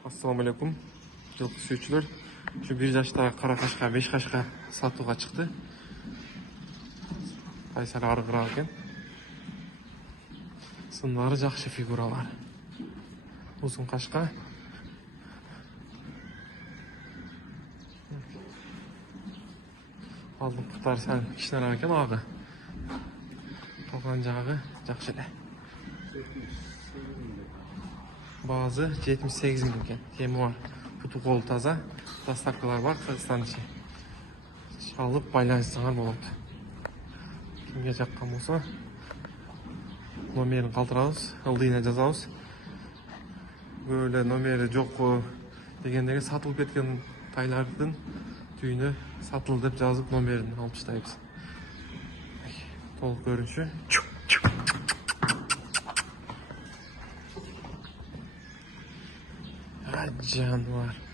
Assalamu alaikum. Жылқы сүйүүчүлөр. Şu 1 жаштагы кара кашка 5 кашка сатууга чыкты. Кайсар аргырак экен. Сындары жакшы фигуралар. Узун кашка. Алдыңкытар сәл кичинерээк экен агы. Калган жагы жакшы эле. Bazı 78 bin eкен. Теми бар. Путу кол таза. Доставкалар бар Кыргызстан ичи. Алып байланышсаңар болот. Кимге жаккан болсо номерин калтырабыз, ылдыйына жазабыз. Böyle номери жок дегендеги сатылып кеткен тайлардын түйүнө сатылды деп жазып номерин алып таштайбыз. Толук көрүнүшү. Жануар.